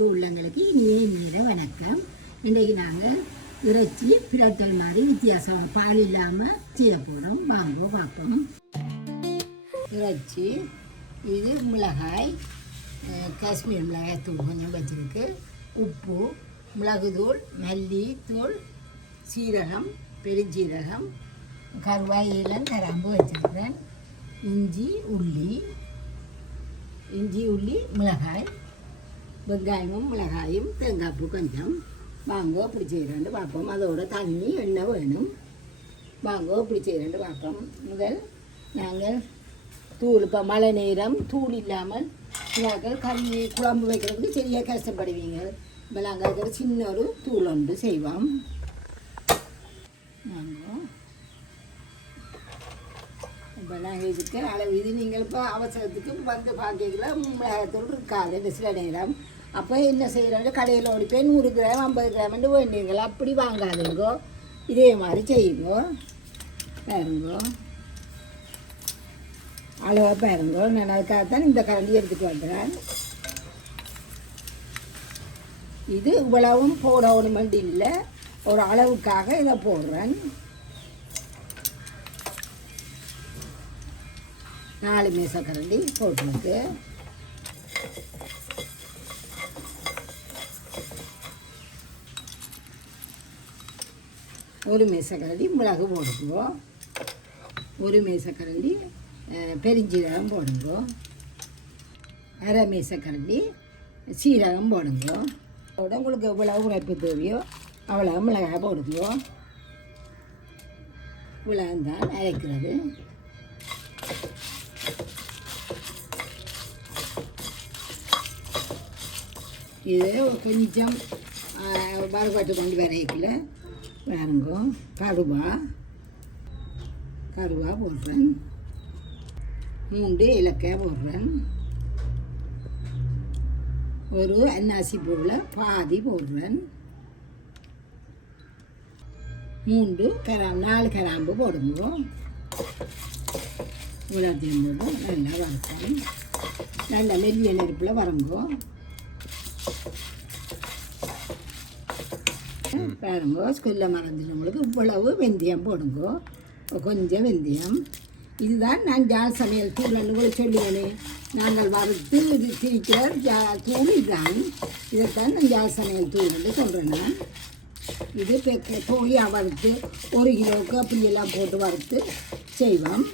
அன்பு உள்ளங்களுக்கு இனிய வணக்கம். இன்றைக்கு நாங்கள் இறைச்சி பிரட்டல் மாதிரி வித்தியாசம் பால் இல்லாமல் செய்ய போகிறோம். வாங்க பார்ப்போம். இறைச்சி இது மிளகாய், காஷ்மீர் மிளகாய் தூள் கொஞ்சம் வச்சுருக்கு, உப்பு, மிளகுத்தூள், மல்லி தூள், சீரகம், பெருஞ்சீரகம், கருவாயிலம், கராம்பு வச்சுருக்கிறேன், இஞ்சி உள்ளி, மிளகாய், வெங்காயமும் மிளகாயும், தேங்காய் பூ கொஞ்சம். வாங்க இப்படி செய்கிறேன்னு பார்ப்போம். அதோட தண்ணி எண்ணெய் வேணும். வாங்க இப்படி செய்கிறேன்னு பார்ப்போம். முதல் நாங்கள் தூள், இப்போ மழை நேரம் தூள் இல்லாமல் நாங்கள் கறி குழம்பு வைக்கிறதுக்கு சரியாக கஷ்டப்படுவீங்க. இப்போ நாங்கள் இருக்கிற சின்ன ஒரு தூள் ஒன்று செய்வோம். நாங்கள் இப்போ நாங்கள் இதுக்கு அளவு இது நீங்கள் இப்போ அவசரத்துக்கு வந்து பார்க்கல மிளகாய்த்தூள் இருக்காது இந்த சில நேரம். அப்போ என்ன செய்கிறோம், கடையில் ஓடி போய் 100 கிராம் 50 கிராம்னு வேண்டிங்களா, அப்படி வாங்காதுங்கோ. இதே மாதிரி செய்யுங்கோ. பாருங்கோ, அளவாக பாருங்கோ. நான் அதுக்காகத்தான் இந்த கரண்டி எடுத்துகிட்டு வந்தேன். இது இவ்வளவும் போடணுமெண்டு இல்லை, ஒரு அளவுக்காக இதை போடுறேன். 4 மேசக்கரண்டி போட்டுருக்கு. ஒரு மேசக்கரண்டி மிளகு போடுங்கோ, ஒரு மேசக்கரண்டி பெருஞ்சீரகம் போடுங்கோ, அரை மேசக்கரண்டி சீரகம் போடுங்கோ. அதோட உங்களுக்கு எவ்வளவு உரைப்பு தேவையோ அவ்வளோ மிளகாய் போடுங்கோ. இவ்வளவுதான் அரைக்கிறது. இது கொஞ்சம் வறுபாட்டு கொண்டு வரைக்கல வேறுங்கோ. கருவா போடுறேன், 3 ஏலக்காய் போடுறேன், ஒரு அன்னாசி பூவில் பாதி போடுறேன், 4 கிராம்பு போடுங்க. இவ்வளோத்தையும் போட்டு நல்லா வறுப்பேன். நல்லா மெல்லிய நெருப்பில் வரங்கோ. பாருங்கோ, ஸ்கூல்ல மறந்துட்டவங்களுக்கு இவ்வளவு வெந்தயம் போடுங்கோ, கொஞ்சம் வெந்தயம். இதுதான் நான் யாழ் சமையல் தூள்னு கூட சொல்லுவேனே, நாங்கள் வறுத்து இது திரிக்கிற தூள் இதுதான். இதைத்தான் நான் யாழ் சமையல் தூள்னு சொல்கிறேன். நான் இது கோழியாக வறுத்து 1 கிலோவுக்கு அப்படியெல்லாம் போட்டு வறுத்து செய்வோம்.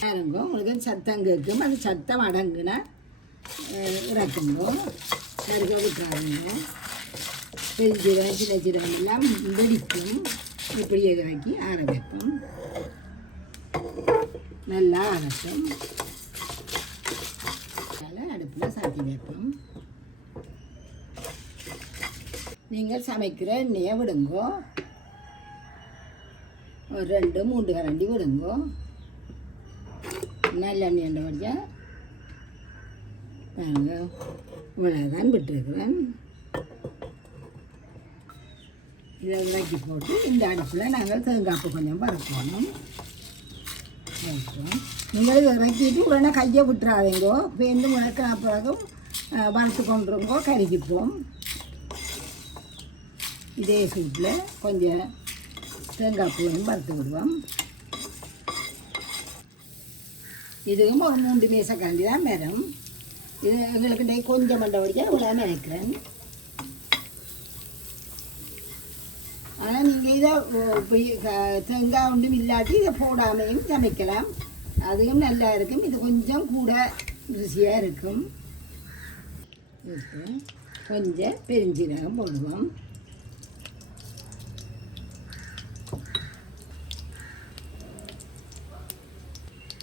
பாருங்க, உங்களுக்கு சத்தம் கேட்கும். அது சத்தம் அடங்குனா இறக்குங்கோ. கருக விட்டுறாங்க. பெருஞ்சீரகம், சின்ன சீரகம் எல்லாம் வெடிக்கும். இப்படியே இறக்கி ஆற வைப்போம். நல்லா அரைக்கும். அடுப்பில் சாத்தி வைப்போம். நீங்கள் சமைக்கிற எண்ணெயை விடுங்கோ. ஒரு 2-3 கரண்டி விடுங்கோ. நல்லெண்ணெய் எண்ணெய் வச்சா நாங்கள் இவ்வளோதான் விட்டுருக்குறேன். இதை இறக்கி போட்டு இந்த அடுப்பில் நாங்கள் தேங்காய்ப்பு கொஞ்சம் பறக்கணும். நீங்கள் இறக்கிட்டு உடனே கையை விட்டுறாதீங்கோ. பேருந்து முழக்க பிறகும் வறுத்து கொண்டுருங்கோ, கறிக்குப்போம். இதே சூட்டில் கொஞ்சம் தேங்காய்ப்பூவையும் வறுத்து விடுவோம். இதுவும் ஒரு 3 மேசக்கரண்டி தான் வரும். இது எங்களுக்கு கொஞ்சம் மண்டை வடிக்க இவ்வளோ நினைக்கிறேன். ஆனால் நீங்கள் இதை தேங்காய் ஒன்றும் இல்லாட்டி இதை போடாமையும் சமைக்கலாம். அதுவும் நல்லா இருக்கும். இது கொஞ்சம் கூட ருசியாக இருக்கும். கொஞ்சம் பெருஞ்சீரகம் போடுவோம்.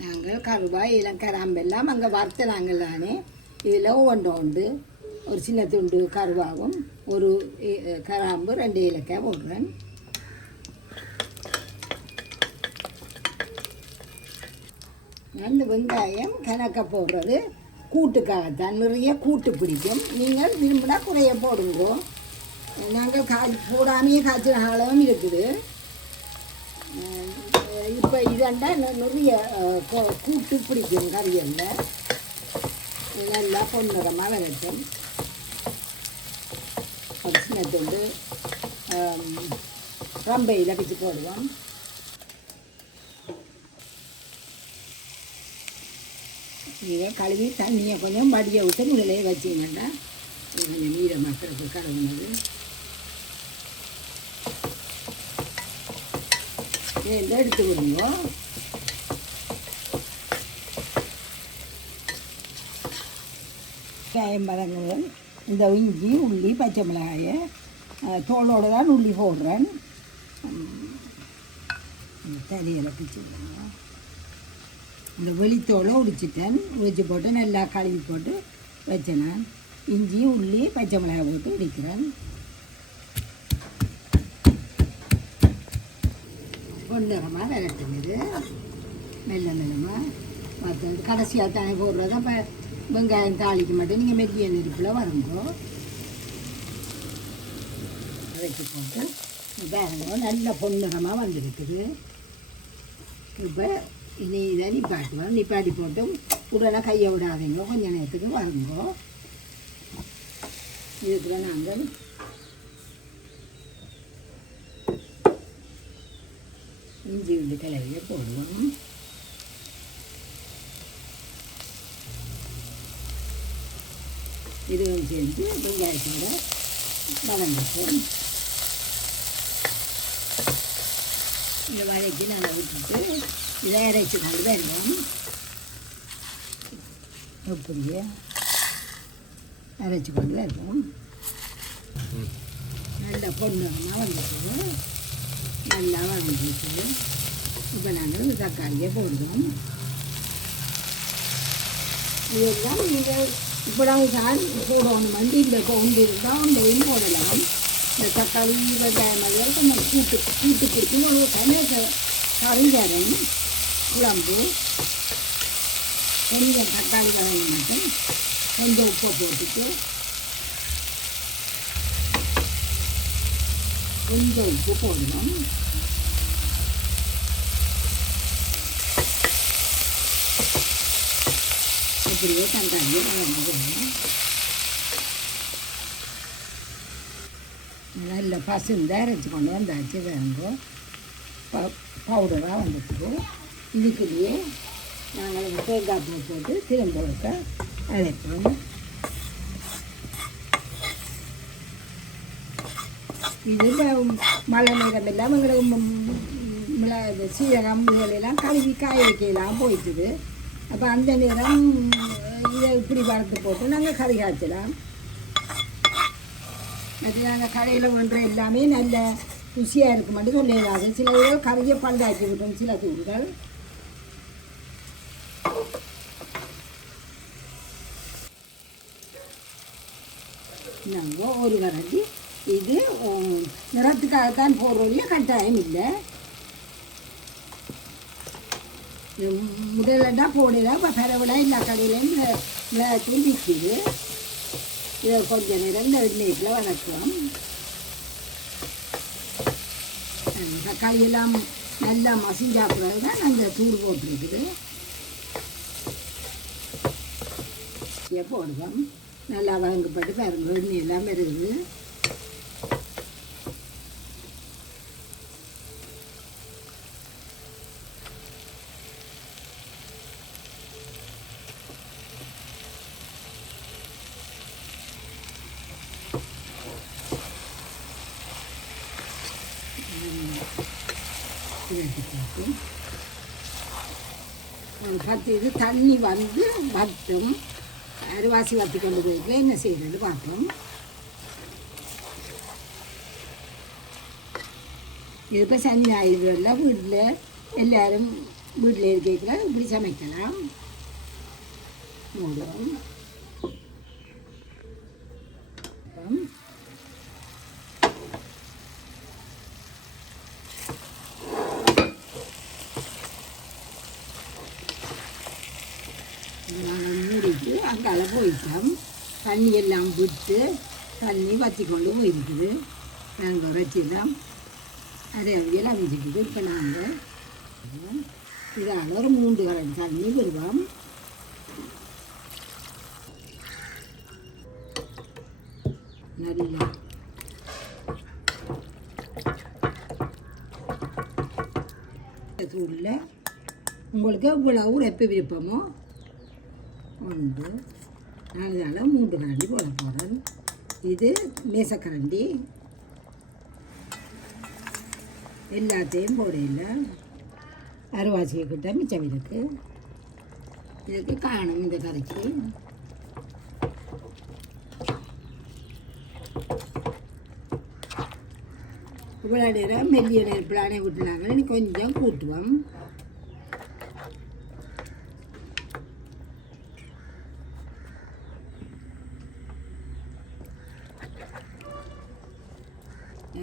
நாங்கள் கருவாய் கராம்பெல்லாம் அங்கே வறுத்துனாங்கள் தானே. இதில் ஒவ்வொன்று ஒரு சின்ன துண்டு கருவாகும், ஒரு கராம்பு, 2 ஏலக்காய் போடுறேன். வெங்காயம் கணக்க போடுறது கூட்டுக்காகத்தான். நிறைய கூட்டு பிடிக்கும். நீங்கள் விரும்பினா குறைய போடுங்கோ. நாங்கள் போடாமையே காய்ச்சின அளவும் இருக்குது. இப்போ இதண்டா நிறைய கூட்டு பிடிக்கும் கறியல்ல. நல்லா பொன்னிறமாக வரட்டும். ஒரு சின்ன துண்டு ரம்பையில் பிச்சு போடுவோம். இதை கழுவி தண்ணியை கொஞ்சம் வடியை விட்டு முதலே வச்சிங்கன்னா கொஞ்சம் நீரை மக்களுக்கு கழுவுனது இதை எடுத்து விடுங்க. காயம் வதங்குவேன். இந்த இஞ்சி உள்ளி பச்சை மிளகாயை தோலோடு தான் உள்ளி போடுறேன். தலையில் பிச்சு விடுங்க. இந்த வெளித்தோலை உடிச்சிட்டேன். உடிச்சு போட்டு நல்லா கழுவி போட்டு வச்சேன். நான் இஞ்சி உள்ளி பச்சை மிளகாய் போட்டு உடிக்கிறேன். பொன்னிறமாக விரட்டுனது மெல்ல மெல்லமாக மற்ற கடைசியாக தானே போடுறது. அப்போ வெங்காயம் தாளிக்க மாட்டேன். நீங்கள் மெல்லிய நெருப்பில் வருங்கோ வதக்கி போட்டு பாருங்க நல்ல பொன்னிறமாக வந்துருக்குது. இப்போ இனி இதை நிப்பாட்டி போட்டு உடனே கையை விடாதீங்க. கொஞ்சம் நேரத்துக்கு வருங்கோ. இதுக்குள்ள நாங்கள் இஞ்சி உள்ளி கலவையை போடுவோம். இதுவும் சேர்ந்து வெங்காயத்தோட வதங்கட்டும். இந்த வதக்கி நல்லா விட்டுட்டு இதை இறைச்சி கொண்டு வருவோம். எப்படியே அரைச்சி கொண்டு வருவோம். நல்லா பொன்னிறமாக வந்துட்டு நல்லா வதங்கிட்டு இப்போ நாங்கள் தக்காளியை போடுவோம். இதெல்லாம் நீங்கள் இப்போதான் தான் போடணும். வண்டி இந்த கொண்டு இருந்தால் அண்டையும் போடலாம். இந்த தக்காளி வெங்காயம் மாதிரி கொஞ்சம் கூட்டு கொடுத்து ஒரு கறிகரன் குழம்பு கொஞ்சம் தக்காளி வெங்காயம் மட்டும் கொஞ்சம் உப்பை போட்டுட்டு கொஞ்சம் உப்பு போடணும். அப்படியே தக்காளியை வதங்கணும். நல்ல பசுந்தாக அரைச்சி கொண்டு வந்தாச்சு. வேணுங்கோ பவுடராக வந்துட்டு இதுக்குள்ளேயே நாங்கள் தேங்காய் பூ போட்டு திரும்ப ஒருக்க அரைப்போம். இதில் மழை நேரம் எல்லாம் எங்களுக்கு சீரகம் இதெல்லாம் கழுவி காய வைக்கலாம் போயிட்டுது. அப்போ அந்த நேரம் இதை இப்படி வளர்த்து போட்டு நாங்கள் கறி காய்ச்சலாம். அது நாங்கள் கடையில் பண்ணுற எல்லாமே நல்ல ருசியாக இருக்க மட்டும் சொல்லலாது. சில இதில் கறியை பண்டாக்கி விட்டோம். சில தூள்கள் நாங்கள் ஒரு கரண்டி இது நிறத்துக்காகத்தான் போடுறோம். கட்டாயம் இல்லை. முதலடா போடல. இப்போ பரவலாக எல்லா கடையிலையும் மிளகாத்தூள் விற்கிது. இதை கொஞ்சம் நேரம் எண்ணெய்க்குள்ள வதக்கலாம். தக்காளியெல்லாம் நல்லா மசிஞ்சா பிறகு தான் அந்த தூள் போட்டுருக்குது. போடுவோம். நல்லா வதங்கப்பட்டு பாருங்க எண்ணெய் எல்லாம் இருக்குது. பத்து இது தண்ணி வந்து வற்றும். அரிவாசி வற்றி கொண்டு போய்க்கல என்ன செய்யறது பார்ப்போம். இது இப்போ சனி ஞாயிறுல வீட்டில் எல்லோரும் வீட்டில் இருக்கல இப்படி சமைக்கலாம். மூடுவோம். மூடிட்டு அங்கால போயிட்டோம். தண்ணி எல்லாம் விட்டு தண்ணி வற்றி கொண்டு போயிருக்குது. நாங்கள் உரைச்சிடலாம். அதே வழியில் அமைச்சிட்டு இப்போ நாங்கள் இதால் ஒரு 3 கரண்டி தண்ணி விடுவோம். நல்லா தூளில் உங்களுக்கு இவ்வளவு உரைப்பு விருப்பமோ 1 4 3 கரண்டி போட போகிறேன். இது மேசக்கரண்டி எல்லாத்தையும் போடையில் அரைவாசிக்கிட்ட மிச்சம் இருக்கு. இதுக்கு காணும் இந்த கரைச்சி இவ்வளோ நேரம் மெல்லிய நெருப்பிலானே விட்டுனாங்க. கொஞ்சம் கூட்டுவோம்.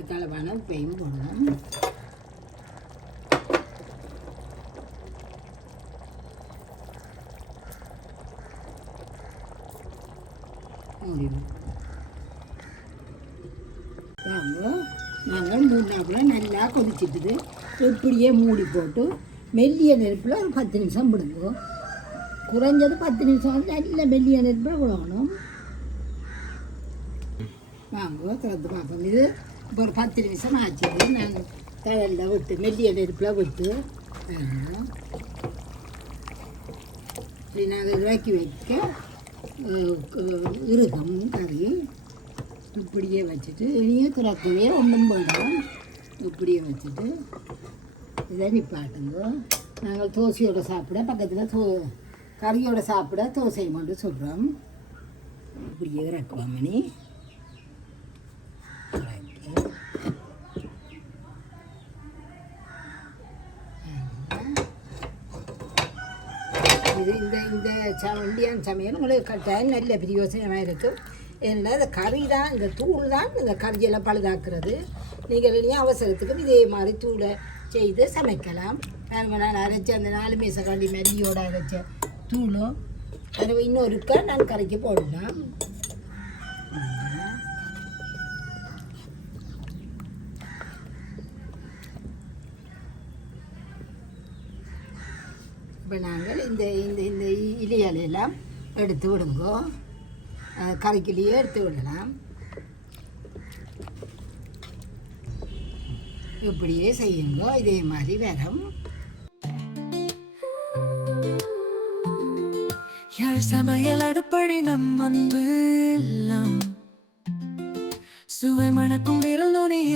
கலவான உப்பையும் போடுவோம். வாங்க நாங்கள் 3 நாள் நல்லா கொதிச்சிட்டுது. இப்படியே மூடி போட்டு மெல்லிய நெருப்பில் ஒரு 10 நிமிஷம் விடுங்க. குறைஞ்சது 10 நிமிஷம் வந்து நல்ல மெல்லிய நெருப்பில் விடணும். வாங்க திறந்து பார்ப்போம். இது இப்போ ஒரு 10 நிமிஷம் ஆச்சுது. நாங்கள் தழலில் விட்டு மெல்லிய நெருப்பில் விட்டு இப்படி நாங்கள் இறக்கி வைக்க இருகம் கறி இப்படியே வச்சுட்டு இனியும் திறக்கவே ஒன்றும் போயிடும். இப்படியே வச்சுட்டு இதை நிப்பாட்டுங்க. நாங்கள் தோசையோடு சாப்பிட பக்கத்தில் கறியோடு சாப்பிட தோசை மட்டும் சொல்கிறோம். இப்படியே இறக்குவோம். மணி இது இந்த இந்தியன் சமையல் உங்களுக்கு கட்டாயம் நல்ல பிரயோசனமாக இருக்கும். ஏன்னா இந்த கறி தான், இந்த தூள் தான் இந்த கறியெல்லாம் பழுதாக்குறது. நீங்கள் இனி அவசரத்துக்கும் இதே மாதிரி தூளை செய்து சமைக்கலாம். நான் அரைச்ச அந்த 4 மேசக்காண்டி மெல்லியோட அரைச்ச தூளும் அதை இன்னொருக்கா நான் கறிக்கு போடலாம். இப்போ நாங்கள் இந்த இந்த இந்த இலையெல்லாம் எடுத்து விடுங்கோ. கறிக்கிலேயே எடுத்து விடலாம். இப்படியே செய்யுங்க. இதே மாதிரி வரும். யாழ் சமையல் அடுப்படை நம் அன்பு எல்லாம் சுவை மணக்கும் விரல் நுனியில்